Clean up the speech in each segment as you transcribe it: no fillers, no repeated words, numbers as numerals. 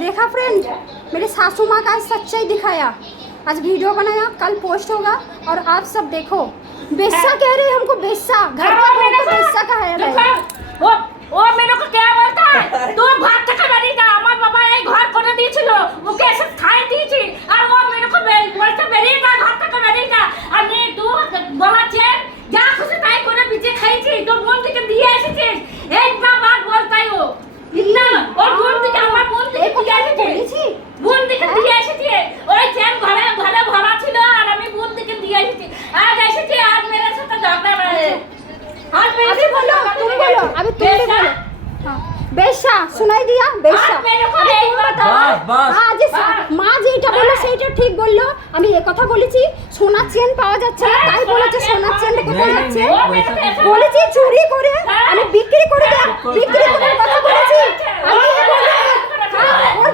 देखा फ्रेंड, मेरी सासू माँ का आज सच्चाई दिखाया। आज वीडियो बनाया, कल पोस्ट होगा और आप सब देखो। बेस्सा कह रहे हैं हमको, बेस्सा घर का बेस्सा का है ও মেনকে কে বলতা তো ভাত টাকা বাড়ি না আমার বাবা এই ঘর করে দিয়েছিল ওকে এসে খাই দিয়েছি আর ও মেনকে বলতে বেরিয়ে না ভাত টাকা বাড়ি না আমি তো বলাছে যা খুশি তাই করে বিচে খাইছি তোর মন থেকে দিয়ে এসেছিস একটা বাত বলতাই ও ইন্না ওর মন থেকে আমার মন থেকে দিয়ে এসেছি মন থেকে দিয়ে এসেছি ওই চেন ঘরে ঘরে ভরা ছিল আর আমি মন থেকে দিয়ে এসেছি আজ এসেছি আজ মেরে সাথে ঝগড়া বাড়ছে आज अभी बोलो, तुम बोलो, अभी तुम भी बोलो। हाँ, बेशा सुनाई दिया बेशा। মা যেটা বললো সেইটা ঠিক বললো। আমি এই কথা বলেছি সোনার চেন পাওয়া যাচ্ছে না, তাই বলেছে সোনার চেন কোথায় যাচ্ছে বলেছি চুরি করে আমি বিক্রি করে বিক্রি করার কথা বলেছি। আমি ওর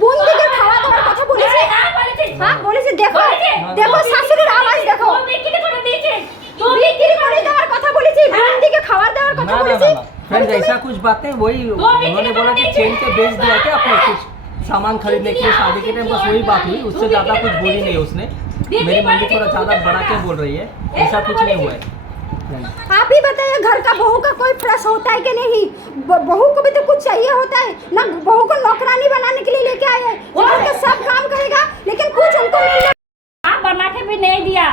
বোন দিকে খাওয়া দাওয়ার কথা বলেছি। হ্যাঁ বলেছি, দেখো দেখো শাশুড়ির আওয়াজ দেখো। फ्रेंड्स ऐसा कुछ बातें वही उन्होंने बोला कि चेन के बेच दिया क्या आपने कुछ सामान खरीदने के लिए शादी के टाइम बस वही बात हुई, उससे ज्यादा कुछ बोली नहीं उसने। मेरी मम्मी थोड़ा ज्यादा बढ़ा के बोल रही है, ऐसा कुछ नहीं हुआ है। आप ही बताइए घर का बहू का कोई फ्रेश होता है कि नहीं? बहू को भी तो कुछ चाहिए होता है ना। बहू को नौकरानी बनाने के लिए लेके आए हैं, वो सब काम करेगा लेकिन कुछ उनको बना के भी नहीं दिया,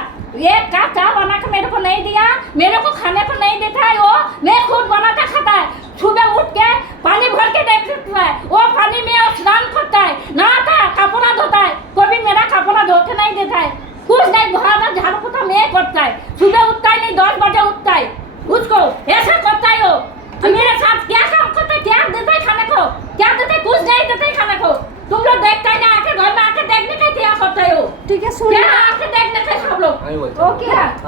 ये चाय बना के मेरे को नहीं दिया, मेरे को खाने को नहीं देता है। वो मैं खुद बनाता खाता है, सुबह उठ के पानी भर के देख सकता है, वो पानी में स्नान करता है, नहाता है, कपड़ा धोता है, कभी मेरा कपड़ा धो के नहीं देता है, कुछ नहीं। घर में झाड़ू पोछा मैं करता है, सुबह उठता है नहीं 10 बजे उठता है, उसको ऐसा करता है। वो मेरे साथ क्या काम करता है, क्या देता है खाने को, क्या देता है, कुछ नहीं देता है खाने को। तुम लोग देखता है ना, आके घर में आके देखने का क्या करता है वो, ठीक है सुन क्या आके देखने का सब लोग। ओके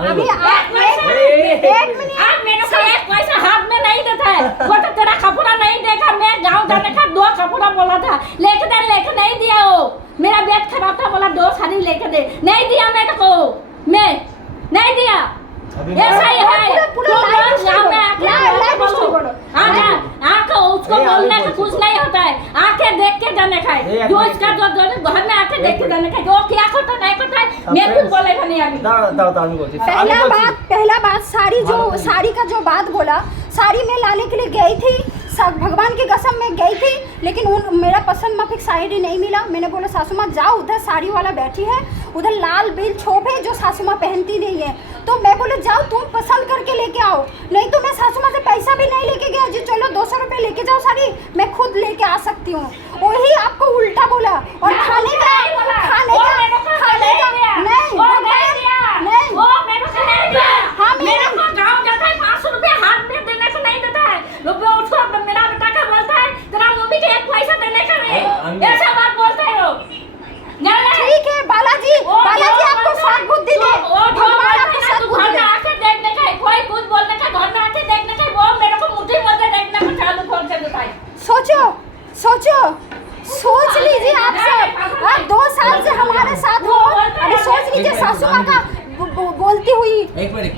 अभी एक मिनट आज मेरे को एक पैसा हाथ में नहीं देता है। वो तो तेरा कपड़ा नहीं देखा, मैं गांव जाने का 2 कपड़ा बोला था लेके दे, लेके नहीं दिया। वो मेरा बेट खराब था, बोला 2 साड़ी लेके दे, नहीं दिया मेरे को, मैं नहीं दिया। ऐसा ही है आके उसको बोलने का कुछ नहीं होता है, आके देख के जाने का है। जो इसका जो घर में आके देख के जाने का है, जो क्या करता नहीं करता है मैं कुछ बोलेगा नहीं अभी। पहला बात साड़ी का जो बात बोला, साड़ी में लाने के लिए गई थी, भगवान की कसम में गई थी, लेकिन मेरा पसंद माफिक साड़ी नहीं मिला। मैंने बोला सासू माँ जाओ, उधर साड़ी वाला बैठी है, उधर लाल बिल छोप है जो सासू माँ पहनती नहीं है। तो मैं बोले जाओ तुम पसंद करके लेके आओ, नहीं तो मैं सासू माँ से पैसा भी नहीं लेके गया जी, चलो 200 रुपये लेके जाओ साड़ी, मैं खुद लेके आ सकती हूँ। वही आपको उल्टा बोला। और खाने का नहीं हाँ मेरे को गाँव जाता है 500 रुपये हाथ में देने को नहीं देता है, उसको मेरा बेटा क्या बोलता है तेरा मम्मी के 1 पैसा देने का नहीं, ऐसा बात बोलते हैं लोग। ठीक है बालाजी आपको साथ बुद्धि दे, भगवान आपको साथ बुद्धि दे। आके देखने का है, कोई कुछ बोलने का, घर में आके देखने का, वो मेरे को मुट्ठी में देखने को चालू कर देता है। सोच लीजिए आप सब, 2 साल से हमारे साथ हो, अभी सोच लीजिए सासू माँ का बोलती हुई। एक मिनट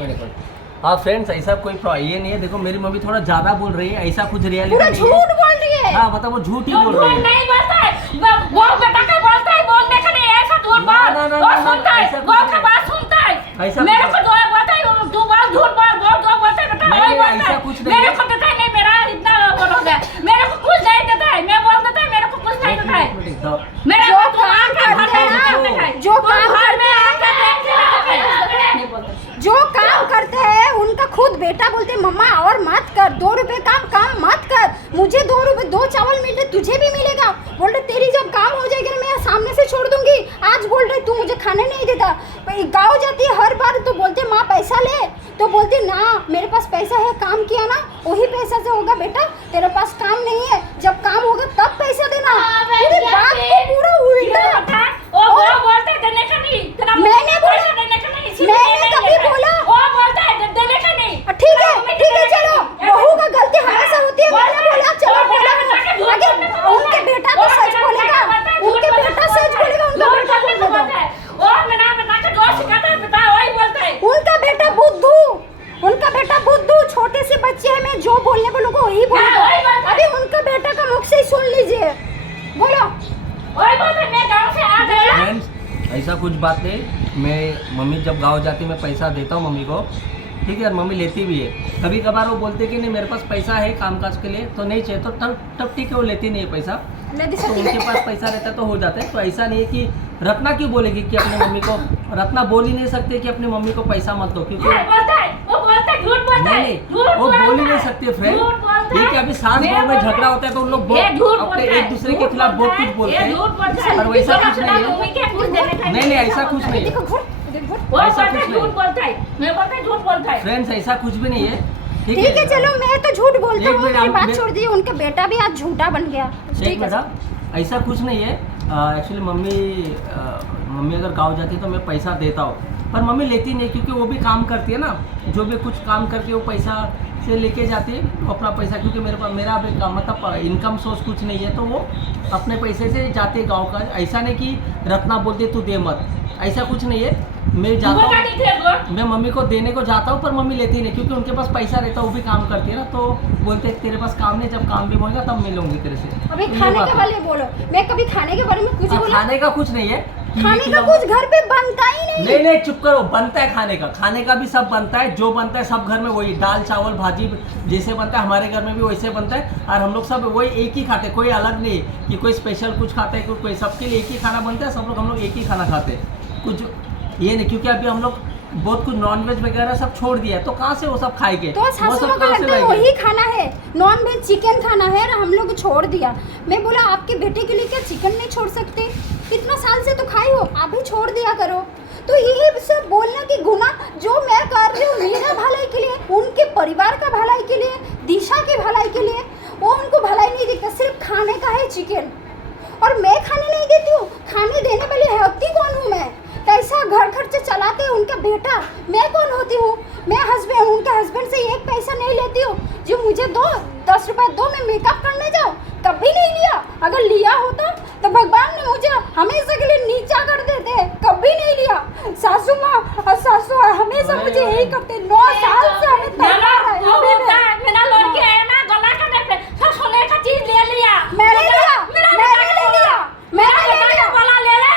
हाँ फ्रेंड्स, ऐसा कोई ये नहीं है। देखो मेरी मम्मी थोड़ा ज्यादा बोल रही है, ऐसा कुछ रियलिटी नहीं है, झूठ बोल रही है। हाँ मतलब वो झूठ ही बोल रही है, नहीं बोलता है वो बेटा का बोलता है, बोलने का नहीं, ऐसा झूठ बोल वो सुनता है, वो का बात सुनता है। मेरे को जो बोलता है तू बोल झूठ बोल जो बोलता है बेटा वही बोलता है। मेरे को देता है नहीं, मेरा इतना बोल हो गया, मेरे को कुछ नहीं देता है, मैं बोल देता है मेरे को कुछ नहीं देता है। मेरे को जो काम करते हैं उनका खुद बेटा बोलते मम्मा और मत कर, 2 रुपए काम मत कर, मुझे 2 रुपए 2 चावल मिलते तुझे भी मिलेगा। बोल रहे तेरी जब काम हो जाएगी ना मैं सामने से छोड़ दूंगी। आज बोल रहे तू मुझे खाने नहीं देता। गाँव जाती है हर बार तो बोलते माँ पैसा ले, तो बोलते ना मेरे पास पैसा है, काम किया ना वही पैसा से होगा बेटा, तेरे पास काम नहीं है, जब काम होगा तब पैसा देना। बात तो पूरा उल्टा। मैंने कभी बोला देने का नहीं। ठीक है चलो, बहू का गलती हमेशा होती है, मैंने बोला चलो बोला। अगर उनके बेटा तो सच बोलेगा, उनका बेटा उनका बेटा बुद्धू छोटे से बच्चे हैं, मैं जो बोलने बोलूँगा वही बोलेगा। अभी उनका बेटा का मुख से ही सुन लीजिए। बोलो। वही बोलते मैं गाँव से आ गया। फ्रेंड्स ऐसा कुछ बात नहीं, मैं मम्मी जब गाँव जाती मैं पैसा देता हूँ मम्मी को, ठीक है, और मम्मी लेती भी है। कभी कभार वो बोलते कि नहीं मेरे पास पैसा है कामकाज के लिए तो नहीं चाहिए, तो तब ठीक है वो लेती नहीं है पैसा, मैं भी तो उनके पास पैसा रहता है तो हो जाता है। तो ऐसा नहीं है कि रत्ना क्यों बोलेगी कि अपने मम्मी को, रत्ना बोल ही नहीं सकते कि अपनी मम्मी को पैसा मत दो, क्योंकि हाँ, बोलता है, वो बोलता है, झूठ बोलता है, नहीं झूठ वो बोलता बोल ही नहीं है, सकते फ्रेंड। झूठ बोलता है। ठीक है, अभी सास मैं बहू में बोलता झगड़ा है, होता है तो उन लोग ये झूठ अपने बोलता है, एक दूसरे के झूठ खिलाफ बहुत बोलता कुछ है, बोलते ये हैं, झूठ बोलता है। और वैसा कुछ सुना नहीं तो मम्मी के कुछ देने का है। नहीं ऐसा कुछ नहीं है, देखो घुट, देखो घुट। वो ऐसा बोलता है, कुछ नहीं। झूठ बोलता है, मैं बोलता है, झूठ बोलता है। फ्रेंड्स ऐसा कुछ भी नहीं है। ठीक है चलो, मैं तो झूठ बोलता एक हूँ, मिनट, मेरी बात मैं- छोड़ दी, उनका बेटा भी आज झूठा बन गया। एक ठीक है मिनट, ऐसा कुछ नहीं है। एक्चुअली मम्मी अगर गाँव जाती है तो मैं पैसा देता हूँ, पर मम्मी लेती नहीं, क्योंकि वो भी काम करती है ना, जो भी कुछ काम करके वो पैसा से लेके जाती है तो अपना पैसा, क्योंकि मेरा अभी मतलब इनकम सोर्स कुछ नहीं है, तो वो अपने पैसे से जाते गाँव का। ऐसा नहीं कि रत्ना बोलती तू दे मत, ऐसा कुछ नहीं है। मैं जाता बोलता नहीं थे वो। हूँ, मैं मम्मी को देने को जाता हूँ, पर मम्मी लेती नहीं, क्योंकि उनके पास पैसा रहता है, वो भी काम करती है ना, तो बोलते तेरे पास काम नहीं, जब काम भी होगा तब मिलूंगी तेरे से। अभी तो ये खाने बात के है। बारे में बोलो, मैं कभी खाने के बारे में कुछ हाँ, बोला? खाने का कुछ नहीं है कि खाने कि का हम- कुछ घर पे बनता ही नहीं। नहीं चुप करो, बनता है खाने का भी सब बनता है, जो बनता है सब घर में वही, दाल चावल भाजी जैसे बनता है हमारे घर में भी वैसे बनता है, और हम लोग सब वही एक ही खाते हैं, कोई अलग नहीं कि कोई स्पेशल कुछ खाता है, कोई सबके लिए एक ही खाना बनता है, सब लोग हम लोग एक ही खाना खाते हैं, कुछ ये नहीं, क्योंकि अभी हम लोग बहुत कुछ नॉनवेज वगैरह सब छोड़ दिया है, तो कहाँ से वो सब खाएंगे, तो वो सासू सब माँ को कहाँ से लगता है लाएंगे? वही खाना है, नॉन वेज चिकन खाना है, और हम लोग छोड़ दिया। मैं बोला आपके बेटे के लिए क्या चिकन नहीं छोड़ सकते? कितना साल से तो खाई हो, आप भी छोड़ दिया करो। तो यही सब बोलना कि गुना जो मैं कर रही हूँ मेरा भलाई के लिए, उनके परिवार का भलाई के लिए, दिशा की भलाई के लिए, वो उनको भलाई नहीं दिखता, सिर्फ खाने का है चिकन। और मैं खाने नहीं देती हूँ, खाने देने वाली होती कौन हूँ मैं? कैसा घर खर्च चलाते हैं उनका बेटा, मैं कौन होती हूँ? मैं हस्बैंड, उनके हस्बैंड से एक पैसा नहीं लेती हूँ, जो मुझे दो 10 रुपये दो, मैं मेकअप करने जाऊँ, कभी नहीं लिया। अगर लिया होता तो भगवान ने मुझे हमेशा के लिए नीचा कर देते, कभी नहीं लिया। सासू माँ और सासू हमेशा मुझे यही करते, 9 साल से हमें तलवा रहा है। वो होता है, मेरा लड़की है ना, गला का देख ले, सब सोने का चीज ले लिया। मैंने लिया, मेरा मैंने ले लिया, मैंने ले बेटा लिया। को बोला ले ले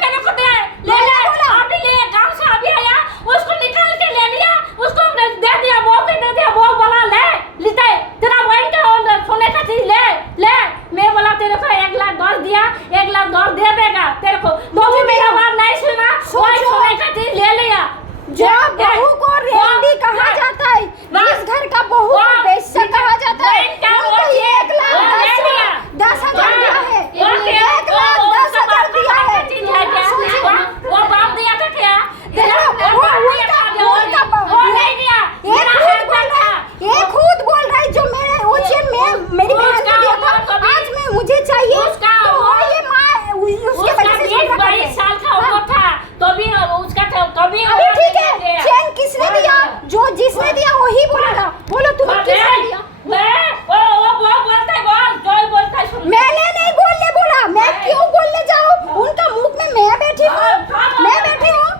मेरे को दे, ले ले, अभी ले, गाँव से अभी आया, उसको निकाल के ले लिया, उसको दे दिया, वो भी दे दिया, वो बोला ले, लेते तेरा बहन का सोने का चीज ले ले। मैं बोला तेरे को 1,10,000 दिया, 1,10,000 दे देगा तेरे को, तो भी मेरा बात नहीं सुना, वही सोने का चीज ले लिया। जो बहू को रेंडी कहा जाता है, जिस घर का बहू को बेश्या कहा जाता है, उनको 1,10,000 दिया है, 1,10,000 दिया है। वो बाप दिया था क्या? देखो वो ये खुद बोल रहा है जो मेरे वो चीज में मेरी बहन को दिया था, आज मैं मुझे चाहिए, तो वो ये माँ उसके वजह से झगड़ा करते 22 साल का उम्र था, तो भी उसका कभी अभी ठीक है, चैन किसने दिया? जो जिसने दिया वही बोलेगा। बोलो तुम किसने दिया? वो बोलता है, बोलता है सुन। मैंने नहीं बोलने बोला, मैं क्यों बोलने जाऊँ? उनका मुख में मैं बैठी हूँ, मैं बैठी हूँ,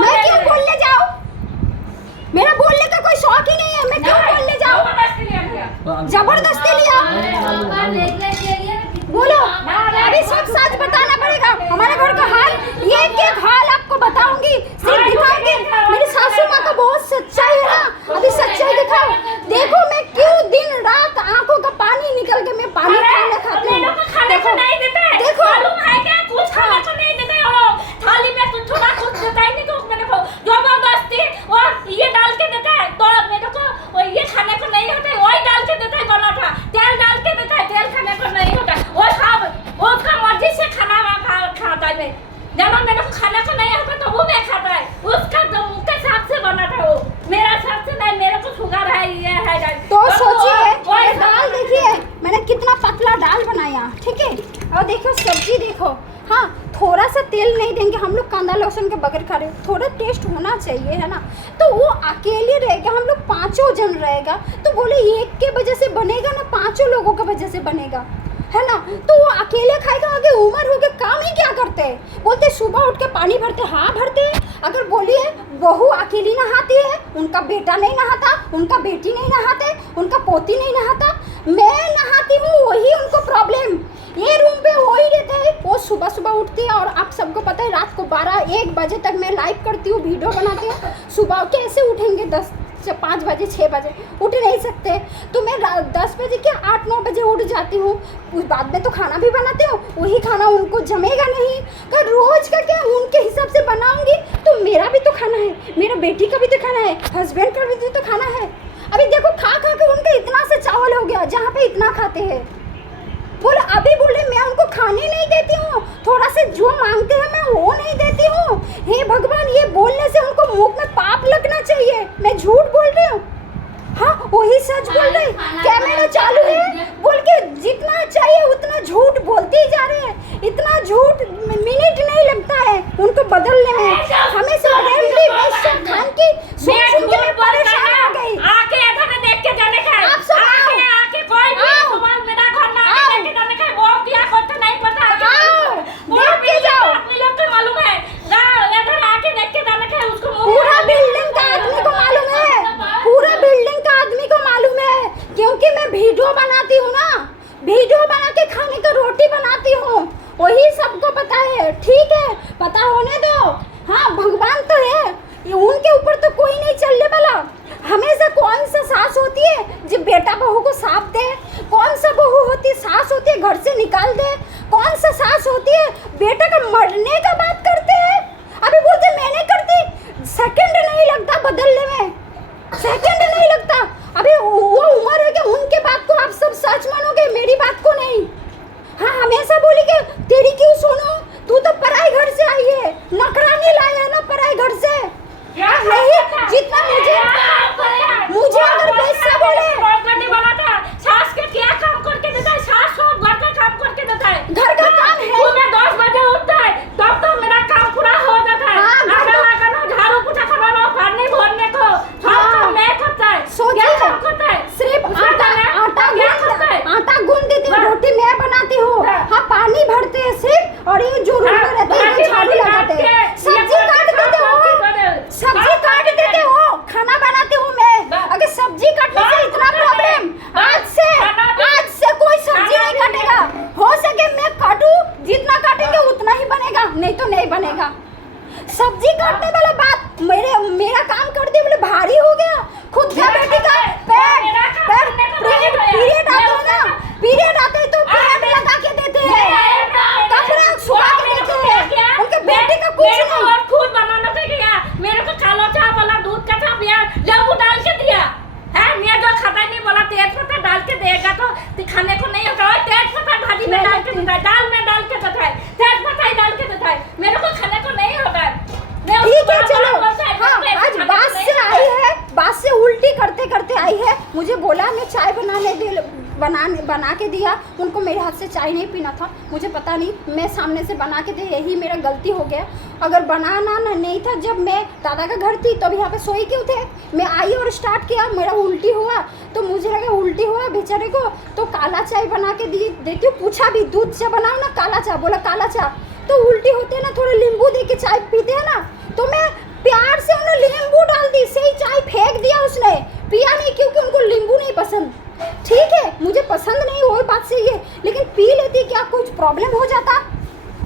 मैं क्यों बोलने जाऊँ? मेरा बोलने का कोई शौक ही नहीं है, मैं क्यों बोलने जाऊँ? जबरदस्ती लिया। बोलो, अभी सब सच बताना पड़ेगा। हमारे घर का हाल, एक हाल आपको बताऊंगी, सिर्फ दिखाऊंगी। मेरी सासू माँ का बहुत सच्चाई है ना, अभी सच्चाई दिखाओ। देखो मैं क्यों दिन रात आंखों का पानी निकल के मैं पानी खाने खाती हूँ। खाने को नहीं देते, देखो मालूम है क्या? कुछ खाने को नहीं देते वो लोग, थाली में कुछ थोड़ा कुछ देता ही नहीं, तो मेरे को जबरदस्ती वो ये डाल के देता है, तो मेरे को वो ये खाने को नहीं होता है, वही डाल के देता है पराठा, तेल डाल के देता है, तेल खाने को नहीं होता है, वो सब उसका मर्जी से खाना खाता है। जब मेरे को खाने को नहीं होता तो वो मैं खाता है, उसका हिसाब से बना था वो, मेरा हिसाब से नहीं, मेरे को शुगर है, ये है। तो सोचिए ये दाल देखिए मैंने कितना पतला दाल बनाया, ठीक है। और देखो सब्जी देखो, हाँ थोड़ा सा तेल नहीं देंगे हम लोग, कांदा लहसुन के बगैर खा रहे, थोड़ा टेस्ट होना चाहिए है ना। तो वो अकेले रहेगा, हम लोग 5 जन रहेगा, तो बोले एक के वजह से बनेगा ना, 5 लोगों की वजह से बनेगा है ना। तो वो अकेले खाएगा, आगे उम्र हो गया, काम ही क्या करते हैं? बोलते सुबह उठ के पानी भरते, हाँ भरते हैं। अगर बोलिए बहू अकेली नहाती है, उनका बेटा नहीं नहाता, उनका बेटी नहीं नहाते, उनका पोती नहीं नहाता, मैं नहाती हूँ, वही उनको प्रॉब्लम। ये उठती है और आप सबको पता है रात को 12-1 बजे तक मैं लाइव करती हूँ, वीडियो बनाती हूँ। सुबह कैसे उठेंगे 5 बजे 6 बजे उठ नहीं सकते, तो मैं 10 बजे क्या 8-9 बजे उठ जाती हूँ। उस बाद में तो खाना भी बनाती हूँ, वही खाना उनको जमेगा नहीं, तो रोज़ का क्या उनके हिसाब से बनाऊँगी। तो मेरा भी तो खाना है, मेरा बेटी का भी तो खाना है, हस्बैंड का भी तो खाना है। अभी देखो खा के उनका इतना सा चावल हो गया, जहाँ पे इतना खाते हैं। बोले अभी बोले मैं उनको खाने नहीं देती हूँ, थोड़ा से जो मांगते हैं मैं वो नहीं देती हूँ। हे भगवान, ये बोलने से उनको मुंह में पाप लगना चाहिए। मैं झूठ बोल रही हूँ? हाँ वही सच बोल रही। कैमरा चालू है बोल के जितना चाहिए उतना झूठ बोलते ही जा रहे हैं। इतना झूठ मिनट नहीं लगता है उनको बदलने में। हमें से बदलती बेशक खान की सुन के मैं परेशान हो गई। आके इधर देख के जाने का है। आप सब आओ। आके कोई भी सवाल मेरा घर ना देख के जाने का है। वो क्या करते नहीं पता। देख के जाओ, आदमी लोग को मालूम है। इधर आके देख के जाने का है। उसको पूरा बिल्डिंग का आदमी को मालूम है, पूरा बिल्डिंग का आदमी को मालूम है, क्योंकि मैं वीडियो बनाती हूँ ना, वीडियो बना के खाने का रोटी बनाती हूँ, वही सबको पता है। ठीक है, पता होने दो। हाँ भगवान तो है, उनके ऊपर तो कोई नहीं चलने वाला। हमेशा कौन सा सास होती है जो बेटा बहू को साफ दे, कौन सा बहू होती है सास होती है घर से निकाल दे, कौन सा सास होती है बेटा का मरने का बात करते हैं। अभी बोलते मैं नहीं करती, सेकंड नहीं लगता बदलने में, सेकंड नहीं लगता। अभी वो उम्र है कि उनके बात को आप सब सच मानोगे, मेरी बात को नहीं। हाँ हमेशा बोली कि तेरी क्यों सुनो, तू तो पराई घर से आई है, नौकरानी लाया ना पराई घर से। नहीं जितना मुझे अगर पैसा बोले नहीं बना था। सास के क्या काम करके देता है? सास को घर का काम करके देता है। घर का काम है। सुबह 10 बजे उठता है, तब तो मेरा काम पूरा हो जाता है। हाँ, लगाना झाड़ू पोछा करवाना, पानी भरने को सब काम मैं करता है। सोचिए, क्या काम करता है? सिर्फ आटा गूंद देती हूँ, हाँ। रोटी मैं बनाती हूँ। हाँ। हाँ पानी भरते हैं सिर्फ, और ये जो रूम में रहते हैं ये झाड़ू लगाते हैं, सब्जी काट देते हो, सब्जी काट देते हो, खाना बनाती हूँ मैं। अगर सब्जी काटने से इतना प्रॉब्लम, आज से कोई सब्जी नहीं काटेगा। हो सके मैं काटूं, जितना काटेंगे उतना ही बनेगा, नहीं तो नहीं बनेगा। सब्जी काटने वाला बात मेरा काम कर दी बोले भारी हो गया। खुद का बेटी का पीरियड आते हो ना, पीरियड आते तो पैड लगा के देते हैं, कपड़ा सुखा के देते हैं, उनके बेटी का कुछ नहीं। और खुद बनाना से गया, मेरे को काला चाय वाला दूध का चाय पिया, नींबू डाल के दिया है। मैं जो खाता नहीं बोला तेज पत्ता डाल के देगा तो खाने को नहीं होगा। तेज पत्ता भाजी में डाल के देता है, दाल में डाल के देता है, तेज पत्ता ही डाल के देता है, मेरे को खाने को नहीं होगा। ठीक है चलो। हाँ आज बात से आई है, बात से उल्टी करते करते आई है। मुझे बोला मैं चाय बना के दिया उनको, मेरे हाथ से चाय नहीं पीना था, मुझे पता नहीं, मैं सामने से बना के दी, यही मेरा गलती हो गया। अगर बनाना नहीं था, जब मैं दादा का घर थी तब यहाँ पे सोई क्यों थे? मैं आई और स्टार्ट किया, मेरा उल्टी हुआ तो मुझे लगा उल्टी हुआ बेचारे को, तो काला चाय बना के देती हूँ। पूछा भी दूध से बनाओ ना काला चाय, बोला काला चाय, तो उल्टी होते हैं ना, थोड़ा नींबू दे के चाय पीते हैं ना, तो मैं प्यार से उन्हें नींबू डाल दी, सही चाय फेंक दिया, उसने पिया नहीं क्योंकि उनको नींबू नहीं पसंद। ठीक है मुझे पसंद नहीं, वो बात सही है, लेकिन पी लेती, क्या कुछ प्रॉब्लम हो जाता?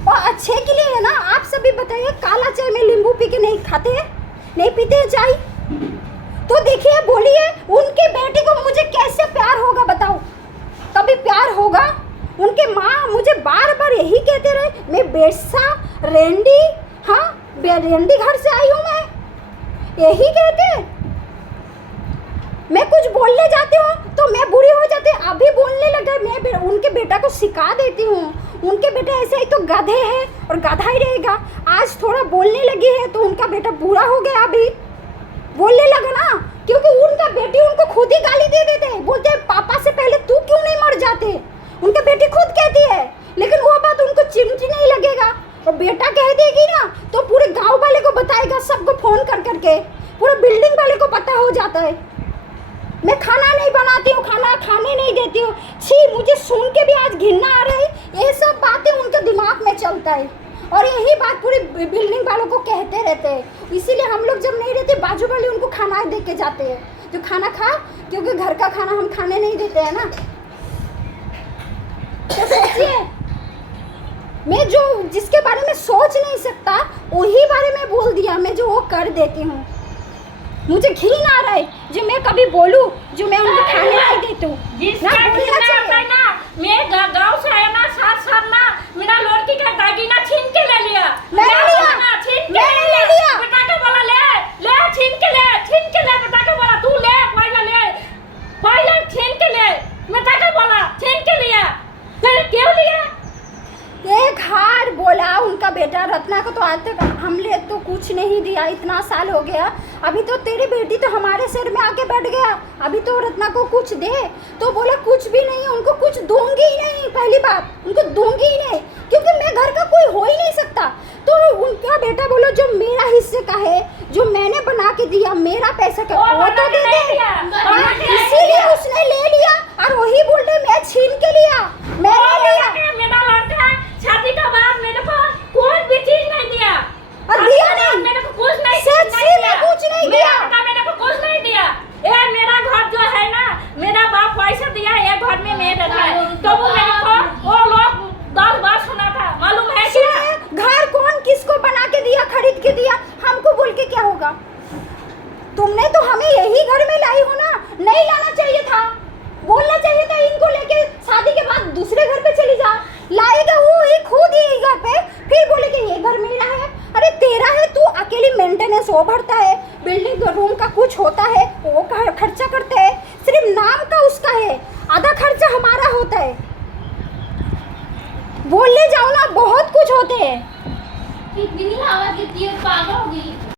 और अच्छे के लिए है ना। आप सभी बताइए, काला चाय में नींबू पी के नहीं खाते हैं, नहीं पीते हैं चाय? तो देखिए बोलिए उनकी बेटी को मुझे कैसे प्यार होगा बताओ? कभी प्यार होगा? उनके माँ मुझे बार बार यही कहते रहे, मैं बेरसा रेंडी, हाँ रेंडी घर से आई हूँ, मैं यही कहते। मैं कुछ बोलने जाती हूँ तो मैं बुरी हो जाती, अभी बोलने लगा। मैं उनके बेटा को सिखा देती हूँ, उनके बेटा ऐसे ही तो गधे है और गधा ही रहेगा। आज थोड़ा बोलने लगी है तो उनका बेटा बुरा हो गया, अभी बोलने लगा ना, क्योंकि उनका बेटी उनको खुद ही गाली दे देते हैं, बोलते हैं पापा से पहले तू क्यों नहीं मर जाते। उनका बेटी खुद कहती है, लेकिन वो बात उनको चिमटी नहीं लगेगा। और बेटा कह देगी ना तो पूरे गांव वाले को बताएगा, सबको फोन कर करके, पूरे बिल्डिंग वाले को पता हो जाता है। मैं खाना नहीं बनाती हूँ, खाना खाने नहीं देती हूँ। छी, मुझे सुन के भी आज घिरना आ रही है। ये सब बातें उनके दिमाग में चलता है और यही बात पूरी बिल्डिंग वालों को कहते रहते हैं। इसीलिए हम लोग जब नहीं रहते, बाजू वाले उनको खाना दे के जाते हैं, जो खाना खा, क्योंकि घर का खाना हम खाने नहीं देते हैं ना। तो सोचिए मैं जो जिसके बारे में सोच नहीं सकता वही बारे में बोल दिया, मैं जो वो कर देती हूँ। मुझे घिन आ रहा है जो मैं कभी बोलूँ जो मैं उनको खाने नहीं देती हूँ। जिसका ना बोलना घिना चाहिए। आता है ना, मैं गाँव से आया ना 7 साल ना, मेरा लड़की का दागीना छीन के ले लिया। मैं नहीं लिया, ना, छीन के मैंने ले लिया। बेटा के बोला ले छीन के ले बेटा के बोला तू ले पहले छीन के ले, बेटा के बोला छीन के लिया। फिर क्यों लिया? एक हार बोला उनका बेटा रत्ना को तो आज तक हमले तो कुछ नहीं दिया, इतना साल हो गया। अभी तो तेरी बेटी तो हमारे सिर में आके बैठ गया, अभी तो रत्ना को कुछ दे, तो बोला कुछ भी नहीं, उनको कुछ दूंगी ही नहीं। पहली बात उनको दूंगी ही नहीं क्योंकि मैं घर का कोई हो ही नहीं सकता। तो उनका बेटा बोलो जो मेरा हिस्से का है, जो मैंने बना के दिया, मेरा पैसा का वो तो दे दे। इसीलिए उसने ले लिया और वही बोल रहे मैं छीन के लिया, मैंने लिया। मेरा लड़का शादी के बाद मेरे को कोई भी चीज नहीं दिया और दिया नहीं, मेरे को कुछ नहीं सच्ची में कुछ नहीं दिया। मेरे को कुछ नहीं दिया। ये मेरा घर जो है ना, मेरा बाप पैसा दिया, ये घर में मैं बैठा है, तो वो मेरे को वो लोग 10 बार सुना था, मालूम है क्या? घर कौन किसको बना के दिया, खरीद के दिया, हमको बोल के क्या होगा? तुमने तो हमें यही घर में लाई हो ना, नहीं लाना चाहिए था, बोलना चाहिए था इनको लेके शादी के बाद दूसरे घर पे चली जा। लाएगा वो ही खुद ही घर पे, फिर बोलेगे ये घर मेरा है। अरे तेरा है, तू अकेली मेंटेनेंस वो भरता है, बिल्डिंग रूम का कुछ होता है वो खर्चा करते हैं, सिर्फ नाम का उसका है, आधा खर्चा हमारा होता है। बोलने जाओ ना बहुत कुछ होते हैं। कितनी आवाज देती है, पागल होगी।